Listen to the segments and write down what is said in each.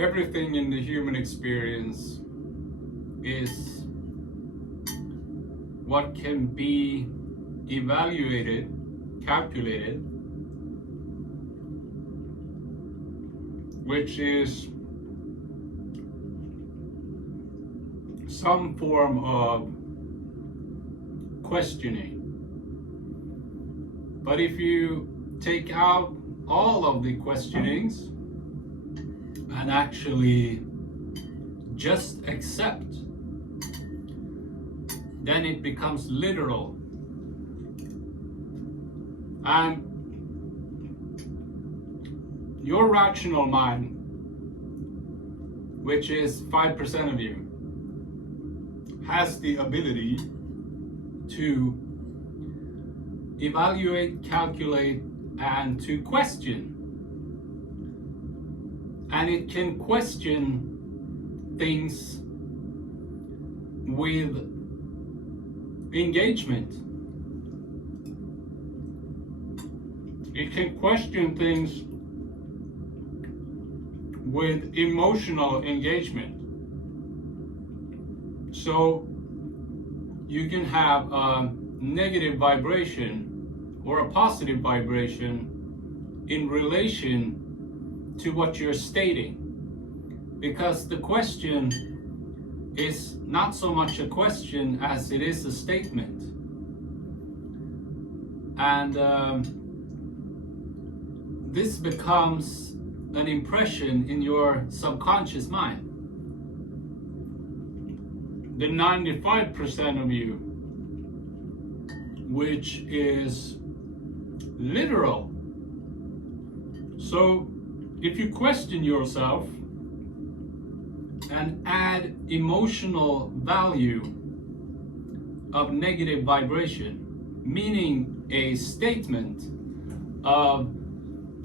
Everything in the human experience is what can be evaluated, calculated, which is some form of questioning. But if you take out all of the questionings and actually just accept, then it becomes literal. And your rational mind, which is 5% of you, has the ability to evaluate, calculate, and to question. And it can question things with engagement. It can question things with emotional engagement. So you can have a negative vibration or a positive vibration in relation to what you're stating, because the question is not so much a question as it is a statement. And this becomes an impression in your subconscious mind. The 95% of you, which is literal. So if you question yourself and add emotional value of negative vibration, meaning a statement of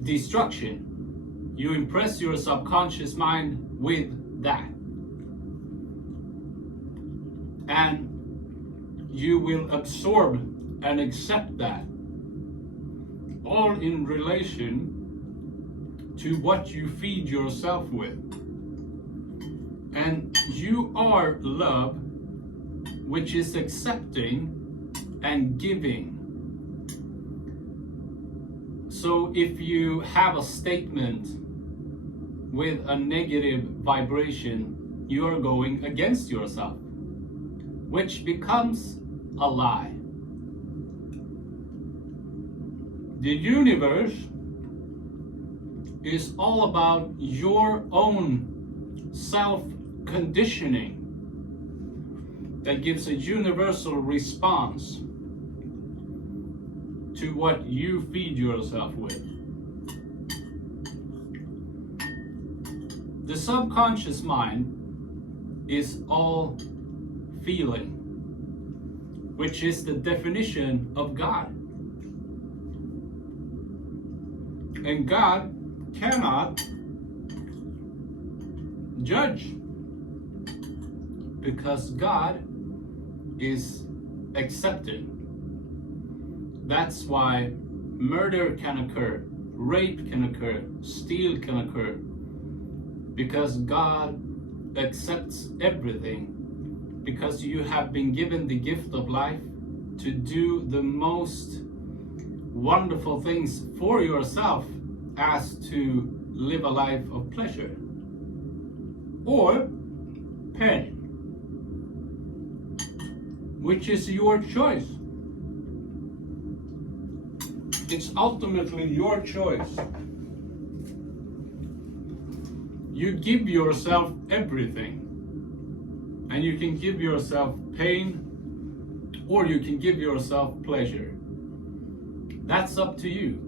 destruction, you impress your subconscious mind with that. And you will absorb and accept that, all in relation to what you feed yourself with. And you are love, which is accepting and giving. So if you have a statement with a negative vibration, you are going against yourself, which becomes a lie. The universe is all about your own self-conditioning that gives a universal response to what you feed yourself with. The subconscious mind is all feeling, which is the definition of God. And God cannot judge, because God is accepting. That's why murder can occur, rape can occur, steal can occur, because God accepts everything. Because you have been given the gift of life to do the most wonderful things for yourself, as to live a life of pleasure or pain, which is your choice. It's ultimately your choice. You give yourself everything. And you can give yourself pain, or you can give yourself pleasure. That's up to you.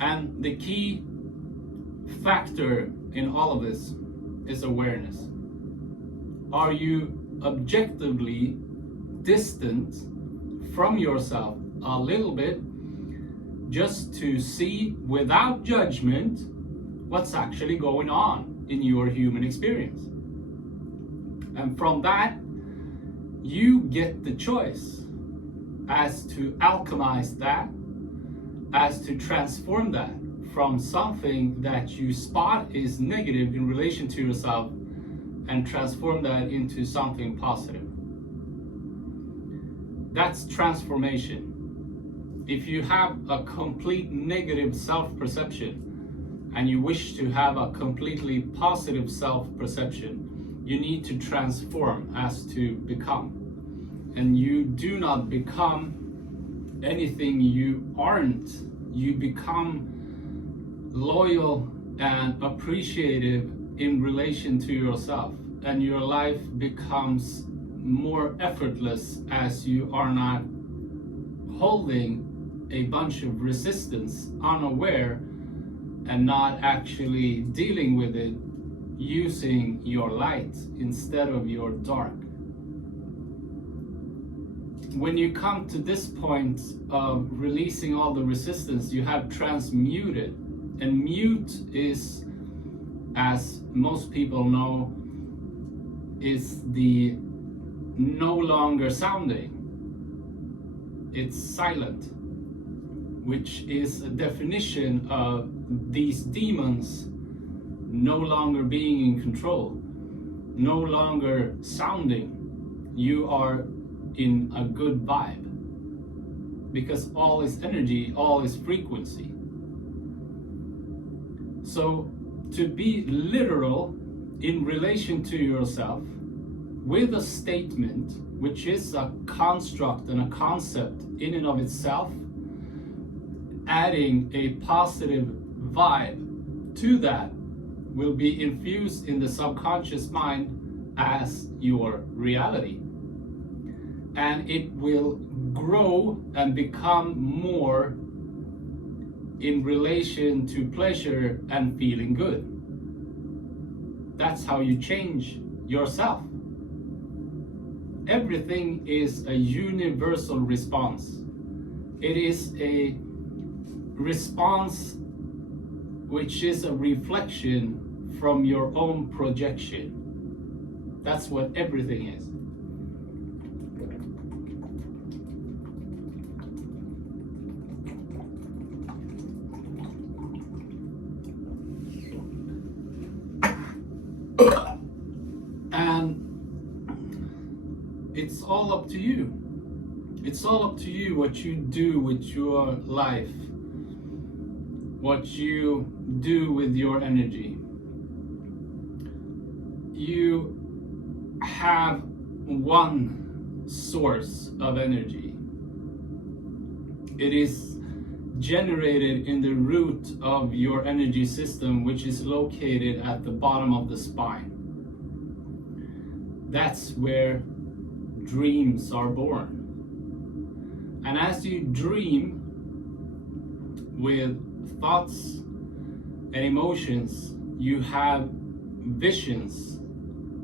And the key factor in all of this is awareness. Are you objectively distant from yourself a little bit, just to see without judgment what's actually going on in your human experience? And from that, you get the choice as to alchemize that, as to transform that from something that you spot is negative in relation to yourself and transform that into something positive. That's transformation. If you have a complete negative self-perception and you wish to have a completely positive self-perception, you need to transform as to become. And you do not become anything you aren't. You become loyal and appreciative in relation to yourself, and your life becomes more effortless as you are not holding a bunch of resistance, unaware, and not actually dealing with it using your light instead of your dark. When you come to this point of releasing all the resistance, you have transmuted. And mute is, as most people know, is the no longer sounding. It's silent, which is a definition of these demons no longer being in control, no longer sounding. You are in a good vibe, because all is energy, all is frequency. So to be literal in relation to yourself with a statement, which is a construct and a concept in and of itself, adding a positive vibe to that will be infused in the subconscious mind as your reality. And it will grow and become more in relation to pleasure and feeling good. That's how you change yourself. Everything is a universal response. It is a response which is a reflection from your own projection. That's what everything is. And it's all up to you. It's all up to you what you do with your life, what you do with your energy. You have one source of energy. It is generated in the root of your energy system, which is located at the bottom of the spine. That's where dreams are born. And as you dream with thoughts and emotions, you have visions.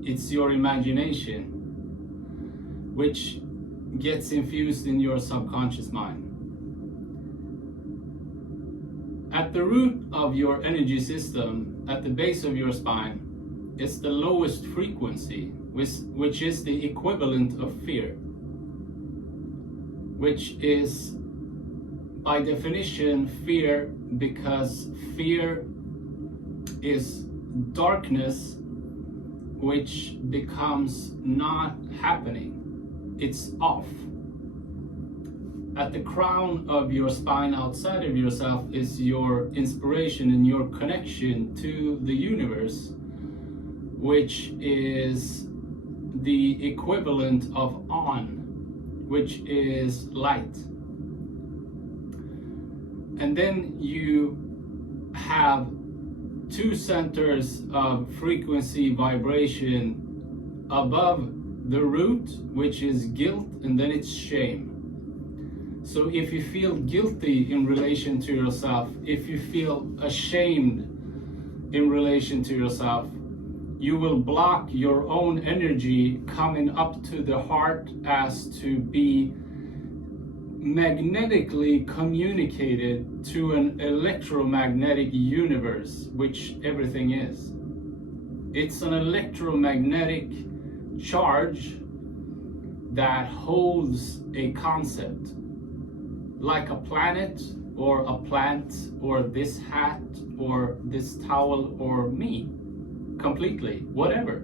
It's your imagination, which gets infused in your subconscious mind. At the root of your energy system, at the base of your spine, is the lowest frequency, which is the equivalent of fear, which is by definition fear, because fear is darkness which becomes not happening. It's off. At the crown of your spine, outside of yourself, is your inspiration and your connection to the universe, which is the equivalent of on, which is light. And then you have two centers of frequency vibration above the root, which is guilt, and then it's shame. So if you feel guilty in relation to yourself, if you feel ashamed in relation to yourself, you will block your own energy coming up to the heart as to be magnetically communicated to an electromagnetic universe, which everything is. It's an electromagnetic charge that holds a concept, like a planet or a plant or this hat or this towel or me completely, whatever.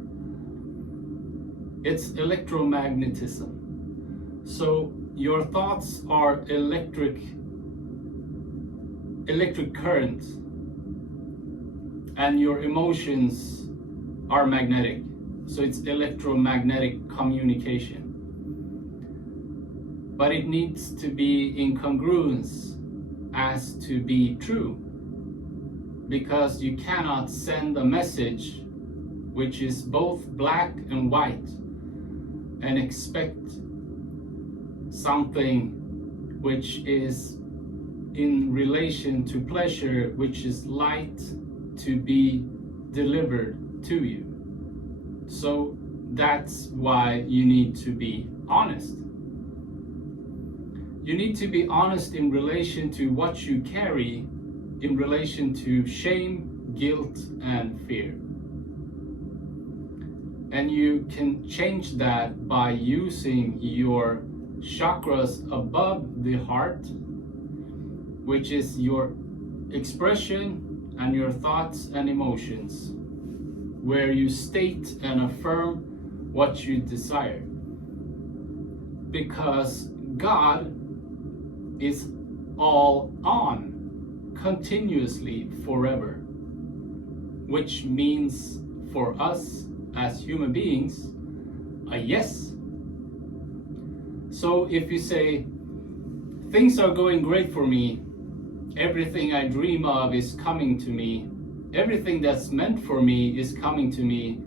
It's electromagnetism. So your thoughts are electric current, and your emotions are magnetic. So it's electromagnetic communication. But it needs to be in congruence as to be true, because you cannot send a message which is both black and white and expect something which is in relation to pleasure, which is light, to be delivered to you. So that's why you need to be honest. You need to be honest in relation to what you carry, in relation to shame, guilt, and fear. And you can change that by using your chakras above the heart, which is your expression and your thoughts and emotions, where you state and affirm what you desire. Because God is all on, continuously, forever, which means for us as human beings a yes. So if you say, things are going great for me, everything I dream of is coming to me, everything that's meant for me is coming to me,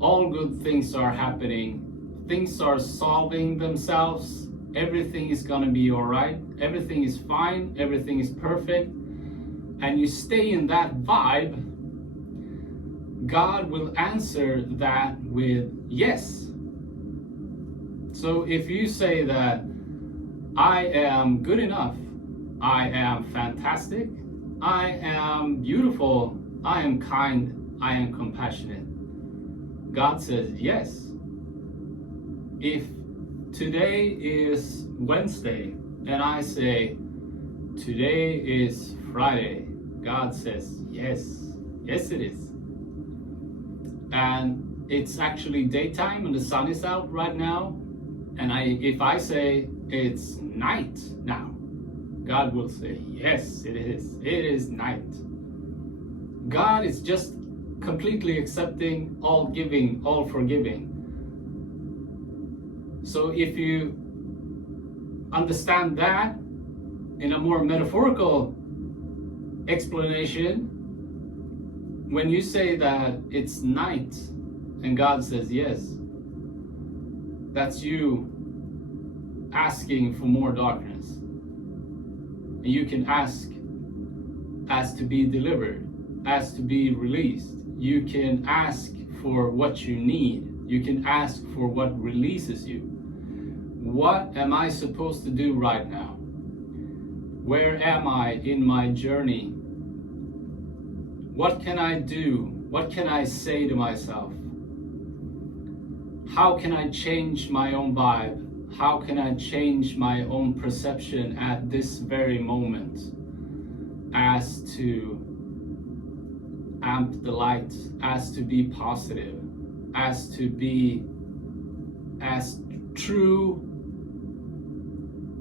all good things are happening, things are solving themselves, everything is gonna be all right, everything is fine, everything is perfect, and you stay in that vibe, God will answer that with yes. So if you say that I am good enough, I am fantastic, I am beautiful, I am kind, I am compassionate, God says yes. If today is Wednesday and I say today is Friday, God says yes. Yes it is. And it's actually daytime and the sun is out right now, and if I say it's night now, God will say yes, it is. It is night. God is just completely accepting, all giving, all forgiving. So if you understand that in a more metaphorical explanation, when you say that it's night and God says yes, that's you asking for more darkness. And you can ask as to be delivered, as to be released. You can ask for what you need. You can ask for what releases you. What am I supposed to do right now? Where am I in my journey? What can I do? What can I say to myself? How can I change my own vibe? How can I change my own perception at this very moment as to amp the light, as to be positive, as to be as true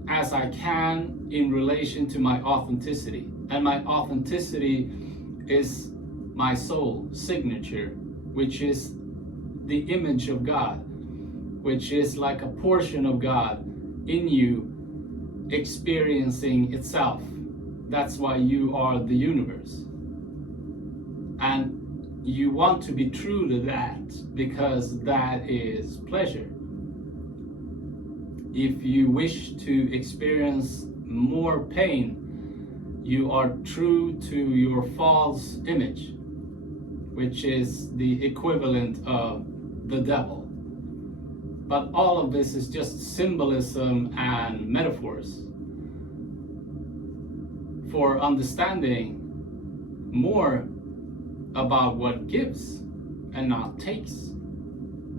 as I can in relation to my authenticity? And my authenticity is my soul signature, which is the image of God, which is like a portion of God in you experiencing itself. That's why you are the universe. And you want to be true to that, because that is pleasure. If you wish to experience more pain, you are true to your false image, which is the equivalent of the devil. But all of this is just symbolism and metaphors for understanding more about what gives and not takes.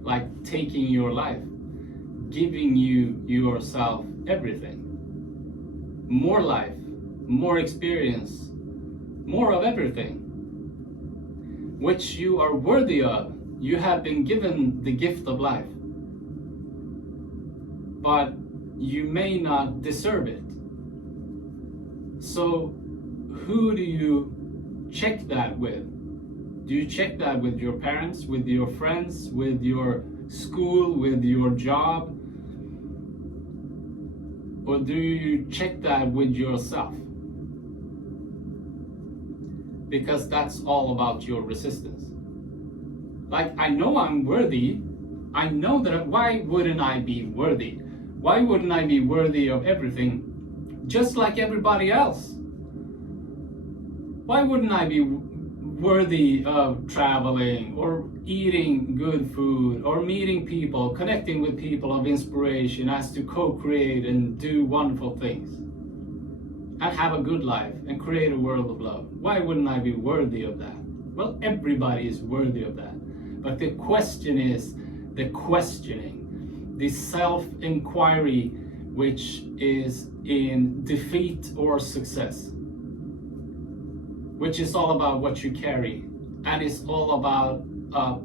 Like taking your life, giving you yourself everything. More life more experience, more of everything, which you are worthy of. You have been given the gift of life, but you may not deserve it. So who do you check that with? Do you check that with your parents, with your friends, with your school, with your job? Or do you check that with yourself? Because that's all about your resistance. Like, I know I'm worthy. I know that. Why wouldn't I be worthy? Why wouldn't I be worthy of everything just like everybody else? Why wouldn't I be worthy of traveling or eating good food or meeting people, connecting with people of inspiration as to co-create and do wonderful things and have a good life and create a world of love? Why wouldn't I be worthy of that? Well, everybody is worthy of that. But the question is the questioning, the self-inquiry, which is in defeat or success, which is all about what you carry, and it's all about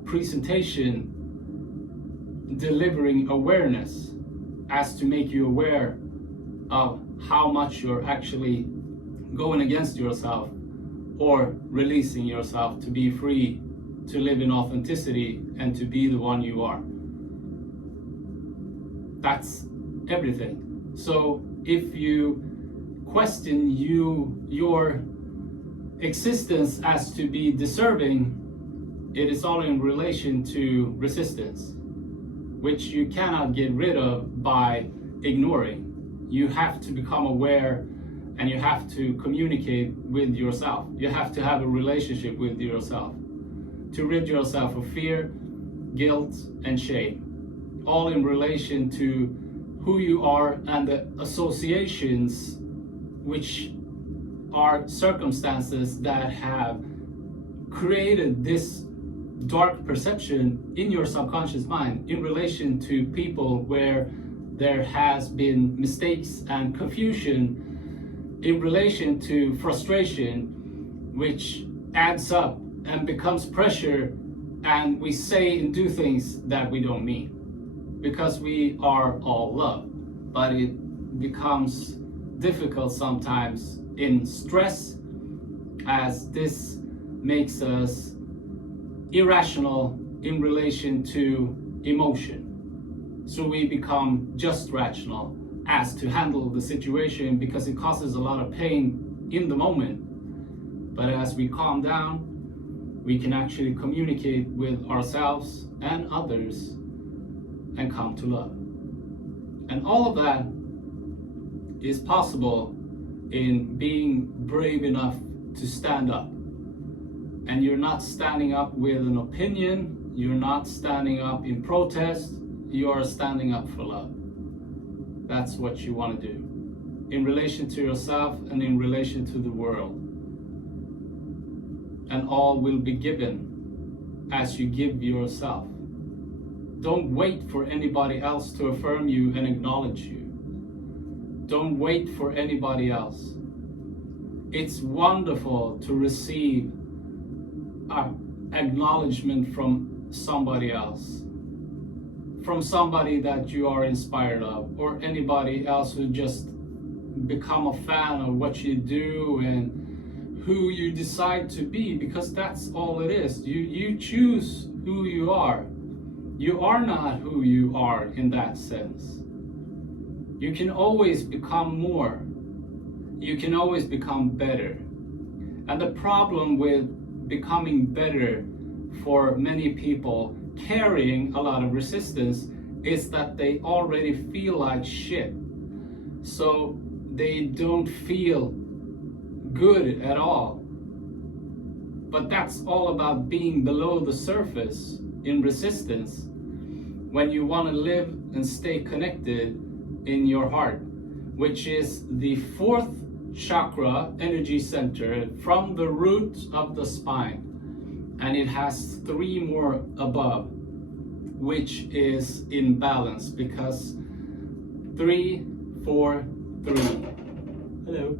presentation, delivering awareness as to make you aware of how much you're actually going against yourself or releasing yourself to be free, to live in authenticity and to be the one you are. That's everything. So if you question your existence as to be deserving, it is all in relation to resistance, which you cannot get rid of by ignoring. You have to become aware, and you have to communicate with yourself. You have to have a relationship with yourself to rid yourself of fear, guilt, and shame, all in relation to who you are and the associations, which are circumstances that have created this dark perception in your subconscious mind in relation to people where there has been mistakes and confusion, in relation to frustration, which adds up and becomes pressure, and we say and do things that we don't mean, because we are all love. But it becomes difficult sometimes in stress, as this makes us irrational in relation to emotion. So we become just rational as to handle the situation, because it causes a lot of pain in the moment. But as we calm down, we can actually communicate with ourselves and others and come to love. And all of that is possible in being brave enough to stand up. And you're not standing up with an opinion, you're not standing up in protest, you are standing up for love. That's what you want to do in relation to yourself and in relation to the world. And all will be given as you give yourself. Don't wait for anybody else to affirm you and acknowledge you. Don't wait for anybody else. It's wonderful to receive acknowledgement from somebody else, from somebody that you are inspired of, or anybody else who just become a fan of what you do and who you decide to be, because that's all it is. You choose who you are. You are not who you are in that sense. You can always become more. You can always become better. And the problem with becoming better for many people carrying a lot of resistance is that they already feel like shit. So they don't feel good at all. But that's all about being below the surface in resistance, when you want to live and stay connected in your heart, which is the fourth chakra energy center from the root of the spine, and it has 3 more above, which is in balance, because 3, 4, 3. Hello.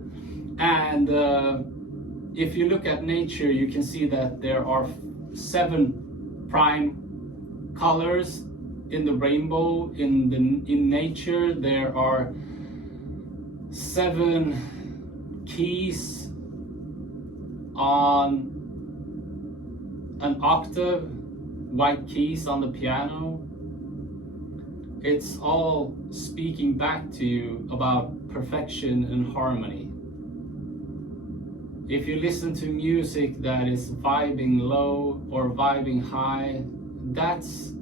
And if you look at nature, you can see that there are 7 prime colors in the rainbow. In nature, there are 7 keys on an octave, white keys on the piano. It's all speaking back to you about perfection and harmony. If you listen to music that is vibing low or vibing high, that's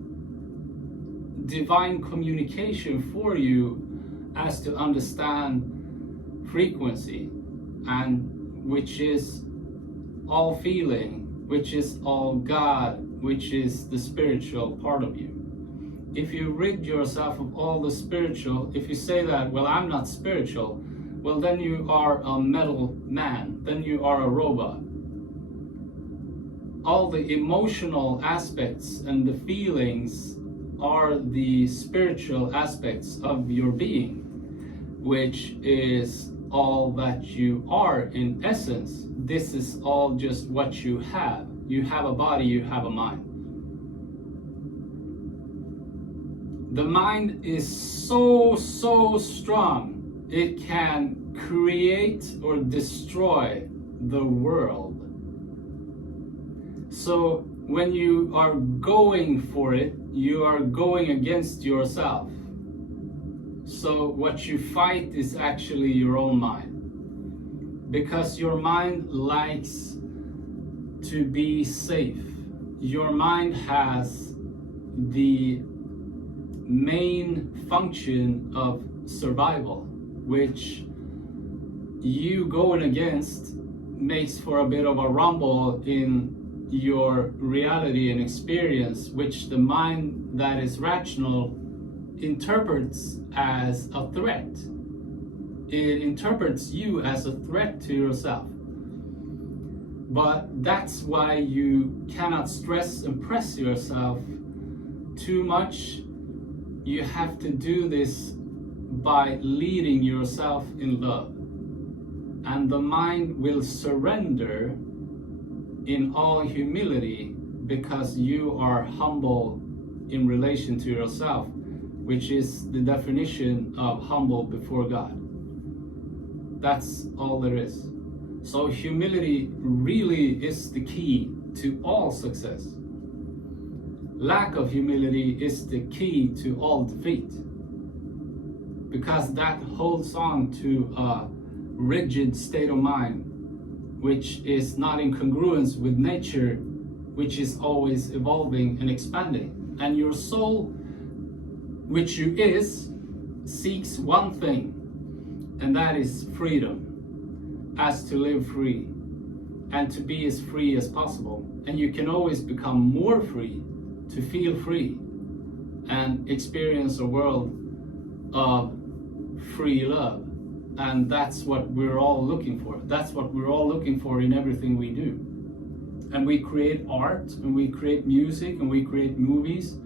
divine communication for you as to understand frequency, and which is all feeling, which is all God, which is the spiritual part of you. If you rid yourself of all the spiritual, if you say that, well, I'm not spiritual, well, then you are a metal man, then you are a robot. All the emotional aspects and the feelings are the spiritual aspects of your being, which is all that you are in essence. This is all just what you have. You have a body, you have a mind. The mind is so strong, it can create or destroy the world. So when you are going for it, you are going against yourself. So what you fight is actually your own mind. Because your mind likes to be safe. Your mind has the main function of survival, which you going against makes for a bit of a rumble in your reality and experience, which the mind that is rational interprets as a threat. It interprets you as a threat to yourself. But that's why you cannot stress and press yourself too much. You have to do this by leading yourself in love. And the mind will surrender in all humility because you are humble in relation to yourself, which is the definition of humble before God. That's all there is. So humility really is the key to all success. Lack of humility is the key to all defeat, because that holds on to a rigid state of mind, which is not in congruence with nature, which is always evolving and expanding. And your soul, which you is, seeks one thing, and that is freedom, as to live free and to be as free as possible. And you can always become more free to feel free and experience a world of free love. And that's what we're all looking for. That's what we're all looking for in everything we do. And we create art, and we create music, and we create movies.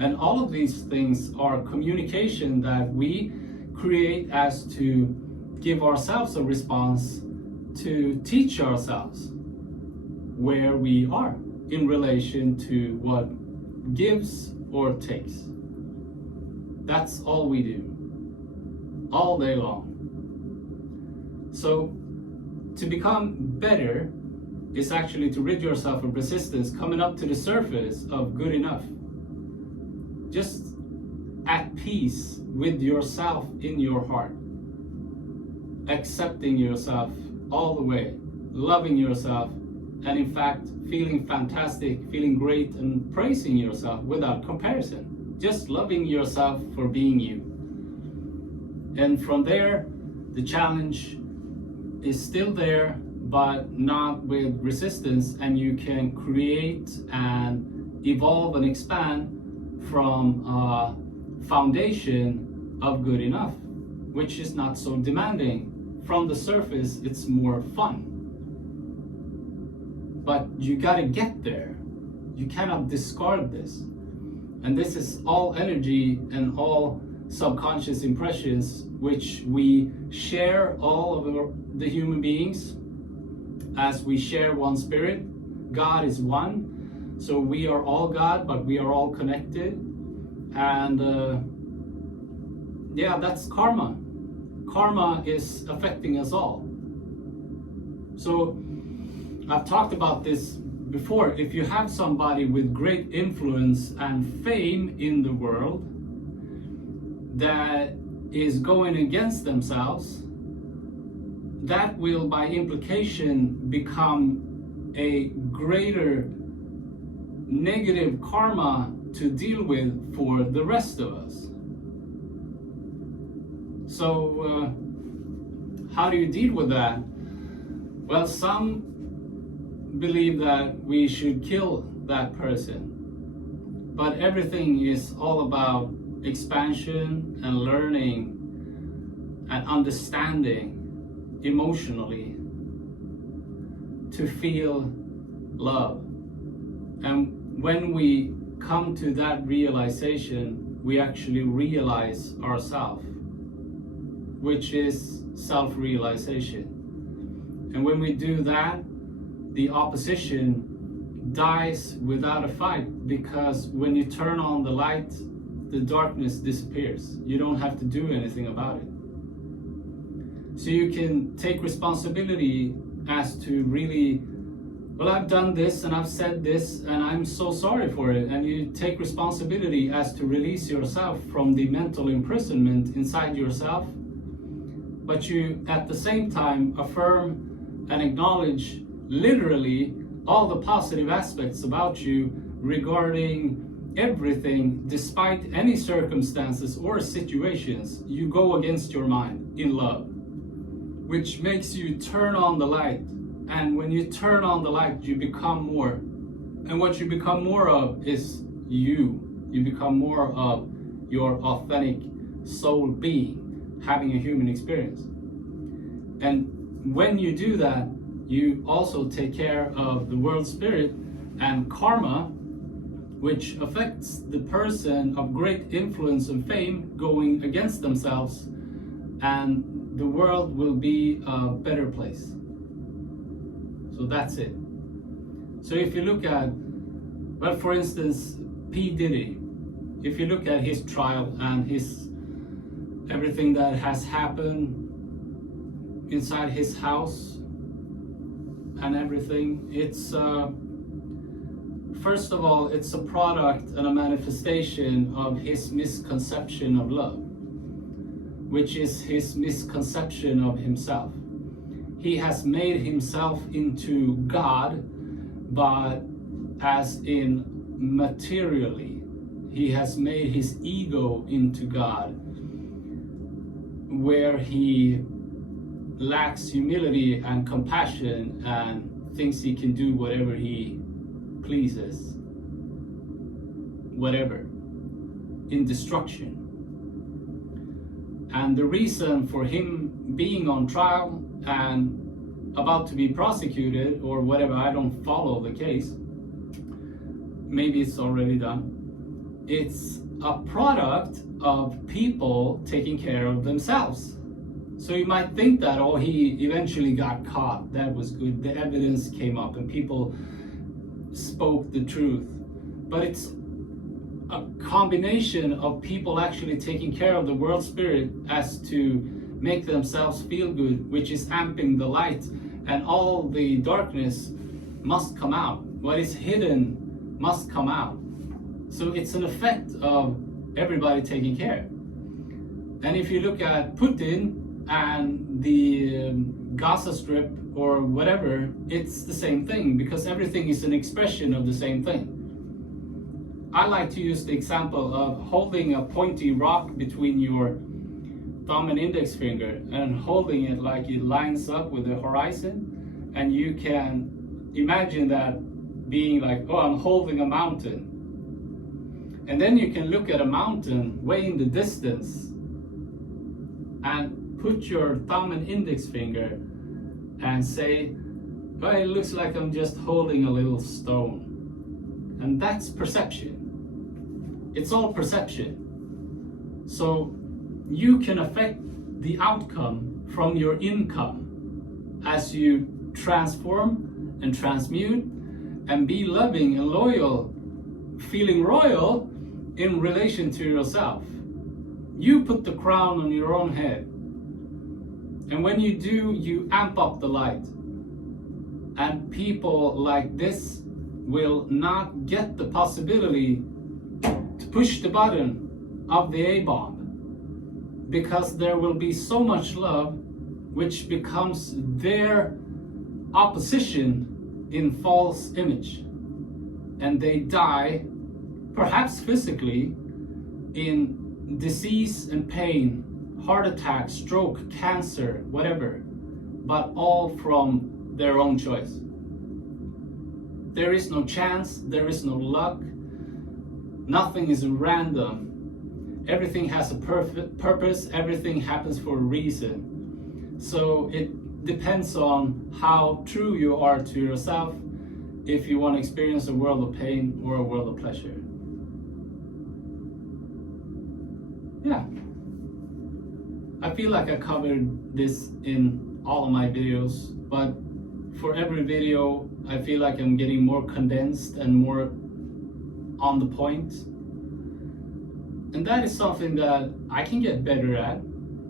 And all of these things are communication that we create as to give ourselves a response to teach ourselves where we are in relation to what gives or takes. That's all we do, all day long. So to become better is actually to rid yourself of resistance coming up to the surface of good enough. Just at peace with yourself in your heart, accepting yourself all the way, loving yourself, and in fact feeling fantastic, feeling great, and praising yourself without comparison. Just loving yourself for being you. And from there, the challenge is still there, but not with resistance, and you can create and evolve and expand from a foundation of good enough, which is not so demanding. From the surface, it's more fun. But you gotta get there. You cannot discard this. And this is all energy and all subconscious impressions, which we share all of the human beings as we share one spirit. God is one, so we are all God, but we are all connected. And yeah, that's karma. Karma is affecting us all. So I've talked about this before. If you have somebody with great influence and fame in the world that is going against themselves, that will by implication become a greater negative karma to deal with for the rest of us. So how do you deal with that? Well, some believe that we should kill that person, but everything is all about expansion and learning and understanding emotionally to feel love. And when we come to that realization, we actually realize ourselves, which is self-realization. And when we do that, the opposition dies without a fight, because when you turn on the light, the darkness disappears. You don't have to do anything about it. So you can take responsibility as to really, well, I've done this and I've said this and I'm so sorry for it. And you take responsibility as to release yourself from the mental imprisonment inside yourself. But you, at the same time, affirm and acknowledge literally all the positive aspects about you regarding everything. Despite any circumstances or situations, you go against your mind in love, which makes you turn on the light. And when you turn on the light, you become more. And what you become more of is you. You become more of your authentic soul being, having a human experience. And when you do that, you also take care of the world spirit and karma, which affects the person of great influence and fame going against themselves, and the world will be a better place. So that's it. So if you look at, well, for instance, P. Diddy, if you look at his trial and his everything that has happened inside his house and everything, it's first of all, it's a product and a manifestation of his misconception of love, which is his misconception of himself. He has made himself into God, but as in materially. He has made his ego into God, where he lacks humility and compassion and thinks he can do whatever he pleases, whatever, in destruction. And the reason for him being on trial and about to be prosecuted or whatever, I don't follow the case, maybe it's already done, it's a product of people taking care of themselves. So you might think that, oh, he eventually got caught, that was good, the evidence came up and people spoke the truth. But it's a combination of people actually taking care of the world spirit as to make themselves feel good, which is amping the light, and all the darkness must come out. What is hidden must come out. So it's an effect of everybody taking care. And if you look at Putin and the Gaza Strip or whatever, it's the same thing, because everything is an expression of the same thing. I like to use the example of holding a pointy rock between your thumb and index finger and holding it like it lines up with the horizon, and you can imagine that being like, oh, I'm holding a mountain. And then you can look at a mountain way in the distance and put your thumb and index finger and say, well, it looks like I'm just holding a little stone. And that's perception. It's all perception. So you can affect the outcome from your income as you transform and transmute and be loving and loyal, feeling royal in relation to yourself. You put the crown on your own head. And when you do, you amp up the light. And people like this will not get the possibility to push the button of the A-bomb, because there will be so much love which becomes their opposition in false image. And they die, perhaps physically, in disease and pain, heart attack, stroke, cancer, whatever, but all from their own choice. There is no chance, there is no luck, nothing is random. Everything has a perfect purpose, everything happens for a reason. So it depends on how true you are to yourself if you want to experience a world of pain or a world of pleasure. Yeah. I feel like I covered this in all of my videos, but for every video I feel like I'm getting more condensed and more on the point. And that is something that I can get better at,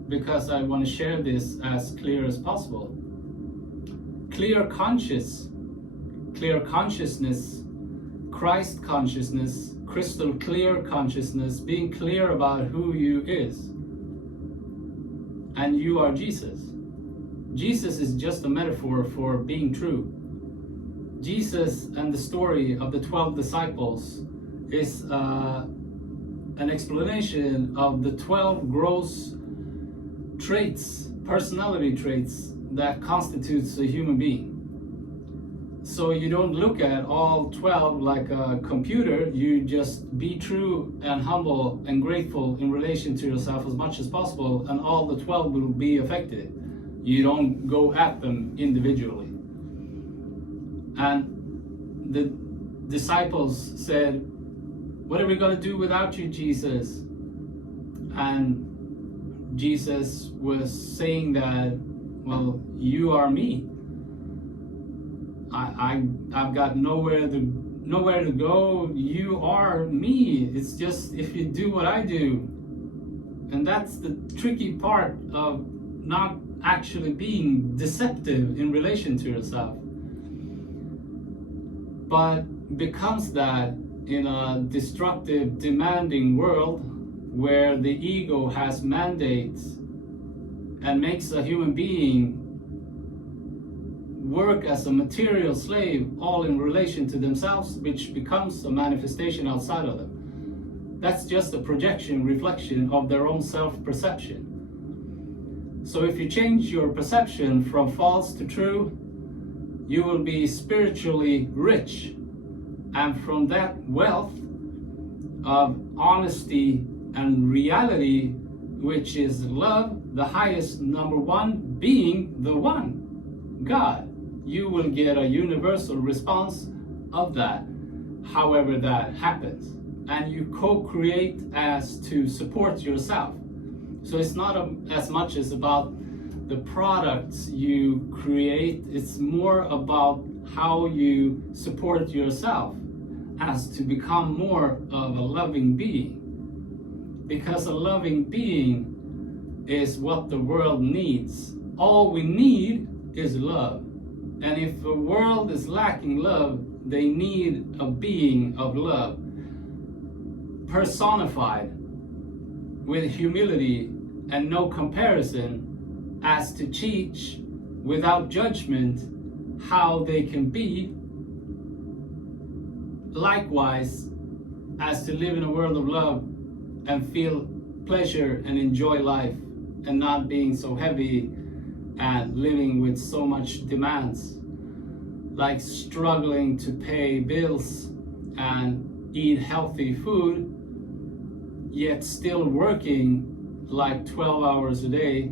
because I want to share this as clear as possible. Clear consciousness, Christ consciousness, crystal clear consciousness, being clear about who you is. And you are Jesus. Jesus is just a metaphor for being true. Jesus and the story of the 12 disciples is an explanation of the 12 gross traits, personality traits that constitutes a human being. So you don't look at all 12 like a computer, you just be true and humble and grateful in relation to yourself as much as possible, and all the 12 will be affected. You don't go at them individually. And the disciples said, "What are we going to do without you, Jesus?" And Jesus was saying that, well, you are me. I've got nowhere to go. You are me. It's just if you do what I do. And that's the tricky part of not actually being deceptive in relation to yourself. But becomes that in a destructive, demanding world where the ego has mandates and makes a human being work as a material slave, all in relation to themselves, which becomes a manifestation outside of them. That's just a projection, reflection of their own self-perception. So if you change your perception from false to true, you will be spiritually rich. And from that wealth of honesty and reality, which is love, the highest number one, being the one, God, you will get a universal response of that, however that happens. And you co-create as to support yourself. So it's not as much as about the products you create, it's more about how you support yourself as to become more of a loving being. Because a loving being is what the world needs. All we need is love. And if the world is lacking love, they need a being of love, personified with humility and no comparison, as to teach without judgment how they can be, likewise as to live in a world of love and feel pleasure and enjoy life, and not being so heavy and living with so much demands, like struggling to pay bills and eat healthy food, yet still working like 12 hours a day,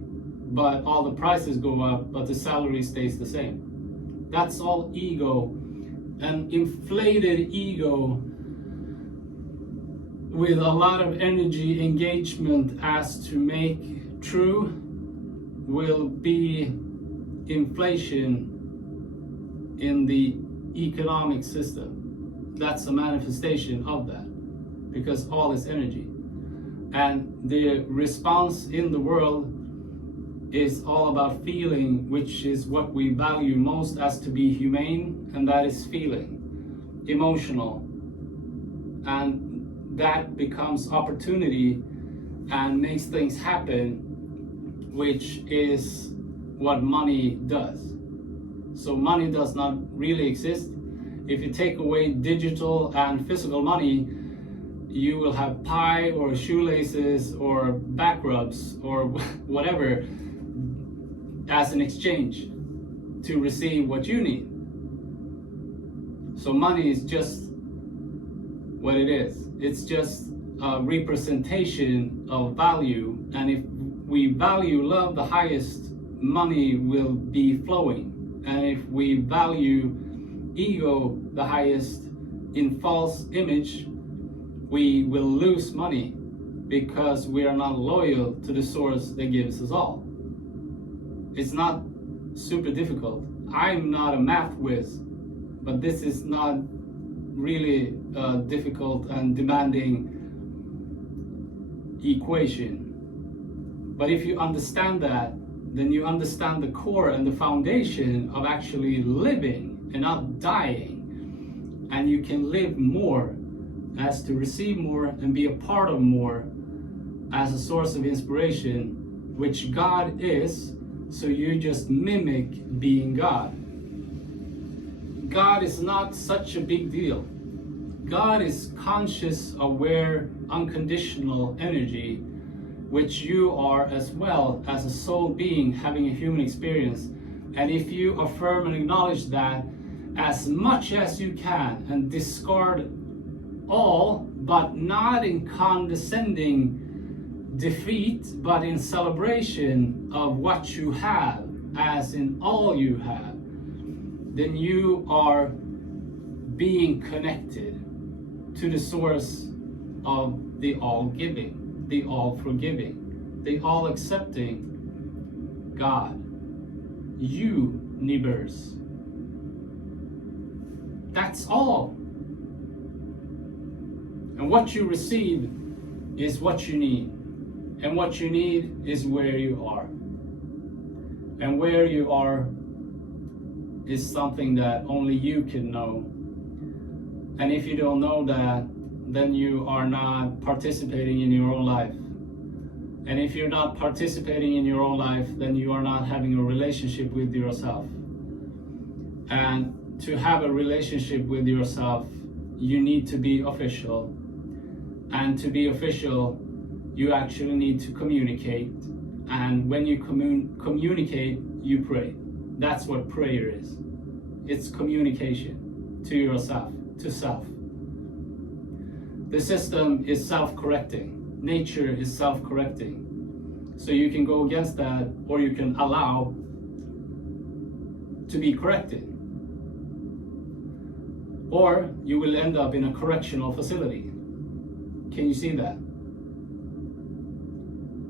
but all the prices go up, but the salary stays the same. That's all ego, an inflated ego with a lot of energy engagement as to make true will be inflation in the economic system. That's a manifestation of that, because all is energy. And the response in the world is all about feeling, which is what we value most as to be humane, and that is feeling, emotional. And that becomes opportunity and makes things happen, which is what money does. So money does not really exist. If you take away digital and physical money, you will have pie or shoelaces or back rubs or whatever as an exchange to receive what you need. So money is just what it is. It's just a representation of value, and if we value love the highest, money will be flowing. And if we value ego the highest in false image, we will lose money because we are not loyal to the source that gives us all. It's not super difficult. I'm not a math whiz, but this is not really a difficult and demanding equation. But if you understand that, then you understand the core and the foundation of actually living and not dying. And you can live more as to receive more and be a part of more as a source of inspiration, which God is. So you just mimic being God. God is not such a big deal. God is conscious, aware, unconditional energy, which you are as well as a soul being having a human experience. And if you affirm and acknowledge that as much as you can and discard all, but not in condescending defeat, but in celebration of what you have, as in all you have, then you are being connected to the source of the all-giving, the all-forgiving, the all-accepting God, universe. That's all. And what you receive is what you need. And what you need is where you are. And where you are is something that only you can know. And if you don't know that, then you are not participating in your own life. And if you're not participating in your own life, then you are not having a relationship with yourself. And to have a relationship with yourself, you need to be official. And to be official, you actually need to communicate. And when you communicate, you pray. That's what prayer is. It's communication to yourself, to self. The system is self-correcting. Nature is self-correcting. So you can go against that, or you can allow to be corrected. Or you will end up in a correctional facility. Can you see that?